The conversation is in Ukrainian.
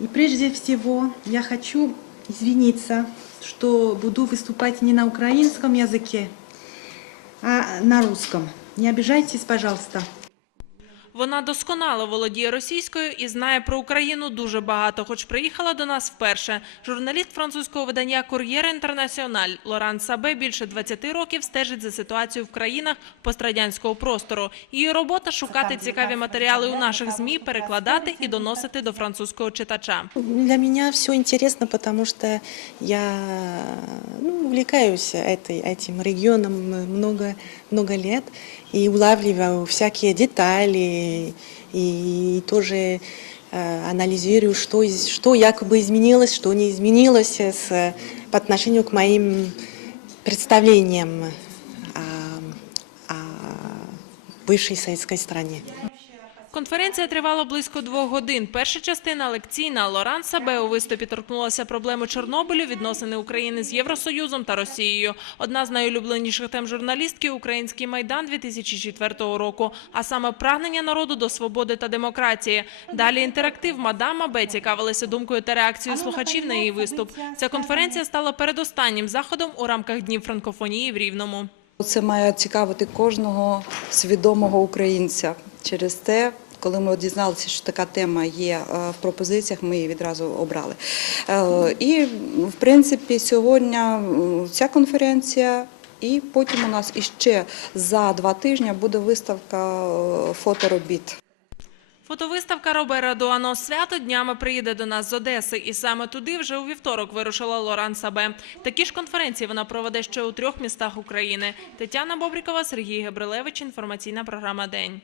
И прежде всего я хочу извиниться, что буду выступать не на украинском языке, а на русском. Не обижайтесь, пожалуйста. Вона досконало володіє російською і знає про Україну дуже багато, хоч приїхала до нас вперше. Журналіст французького видання «Кур'єр Інтернаціональ» Лоран Сабе більше 20 років стежить за ситуацією в країнах пострадянського простору. Її робота – шукати цікаві матеріали у наших ЗМІ, перекладати і доносити до французького читача. Для меня все интересно, потому что я ну, увлекаюсь этой, этим регионом много, много лет и улавливаю всякие детали и тоже э, анализирую, что, из- что якобы изменилось, что не изменилось с, по отношению к моим представлениям о, о бывшей советской стране. Конференція тривала близько двох годин. Перша частина лекційна. Лоран Сабе у виступі торкнулася проблеми Чорнобилю, відносини України з Євросоюзом та Росією. Одна з найулюбленіших тем журналістки – Український Майдан 2004 року, а саме прагнення народу до свободи та демократії. Далі інтерактив «Мадам Абе» цікавилася думкою та реакцією слухачів на її виступ. Ця конференція стала передостаннім заходом у рамках Днів франкофонії в Рівному. Це має цікавити кожного свідомого українця. Через те, коли ми дізналися, що така тема є е, в пропозиціях, ми її відразу обрали. Е, І, в принципі, сьогодні ця конференція. І потім у нас іще за два тижні буде виставка е, фоторобіт. Фотовиставка Робера Дуано свято днями приїде до нас з Одеси, і саме туди вже у вівторок вирушила Лоран Сабе. Такі ж конференції вона проведе ще у трьох містах України. Тетяна Бобрікова, Сергій Габрилевич. Інформаційна програма День.